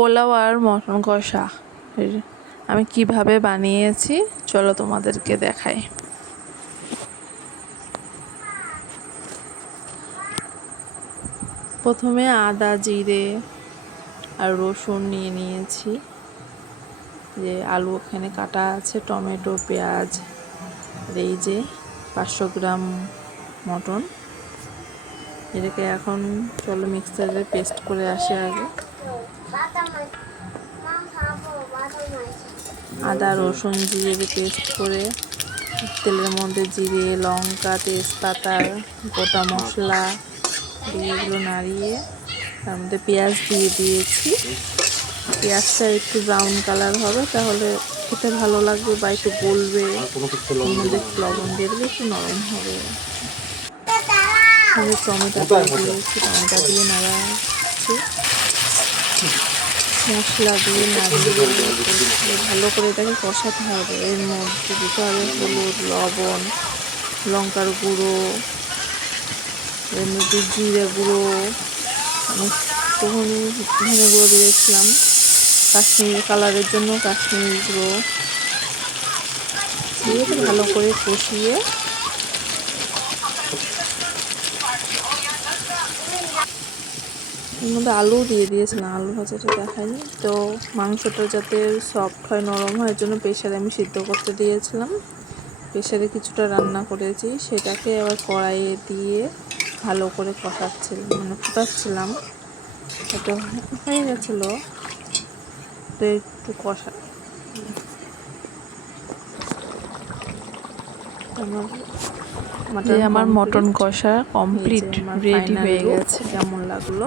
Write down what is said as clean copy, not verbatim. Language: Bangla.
পোলাও আর মটন কষা আমি কিভাবে বানিয়েছি চলো তোমাদেরকে দেখাই। প্রথমে আদা জিরে আর রসুন নিয়ে নিয়েছি, যে আলু এখানে কাটা আছে, টমেটো পেঁয়াজ, আর এই যে 500 গ্রাম মটন। এটাকে এখন চলো মিক্সারে পেস্ট করে আসি। আগে আদা রসুন জিরে পেস্ট করে তেলের মধ্যে জিরে লঙ্কা তেজপাতা গোটা মশলা দিয়ে এগুলো নাড়িয়ে তার মধ্যে পেঁয়াজ দিয়ে দিয়েছি। পেঁয়াজটা একটু ব্রাউন কালার হবে, তাহলে খেতে ভালো লাগবে বা একটু গলবে। এর মধ্যে একটু লবণ দিয়ে দিলে একটু নরম হবে। টমেটো দিয়েছি, টমেটো দিয়ে নাড়াচ্ছি, মশলা দিয়ে নাড়িয়ে ভালো করে এটাকে কষাতে হবে। এর মধ্যে দিতে হবে হলুদ লবণ লঙ্কার গুঁড়ো, এর মধ্যে জিরে গুঁড়ো, আমি একটুখানি ধনে গুঁড়ো দিয়েছিলাম কাশ্মীরি কালারের জন্য, কাশ্মীরি গুঁড়ো দিয়ে ভালো করে কষিয়ে এর মধ্যে আলু দিয়ে দিয়েছিলাম। আলু ভাজাটা দেখাইনি তো, মাংসটা যাতে সফট হয় নরম হয় এর জন্য প্রেশারে আমি সিদ্ধ করতে দিয়েছিলাম। প্রেশারে কিছুটা রান্না করেছি, সেটাকে আবার কড়াইয়ে দিয়ে ভালো করে কষাচ্ছিলাম, মানে ফুটাচ্ছিলাম। এটা হয়ে গেছিলো তো একটু কষা আমার মটন কষা কমপ্লিট রেডি হয়ে গেছে। কেমন লাগলো?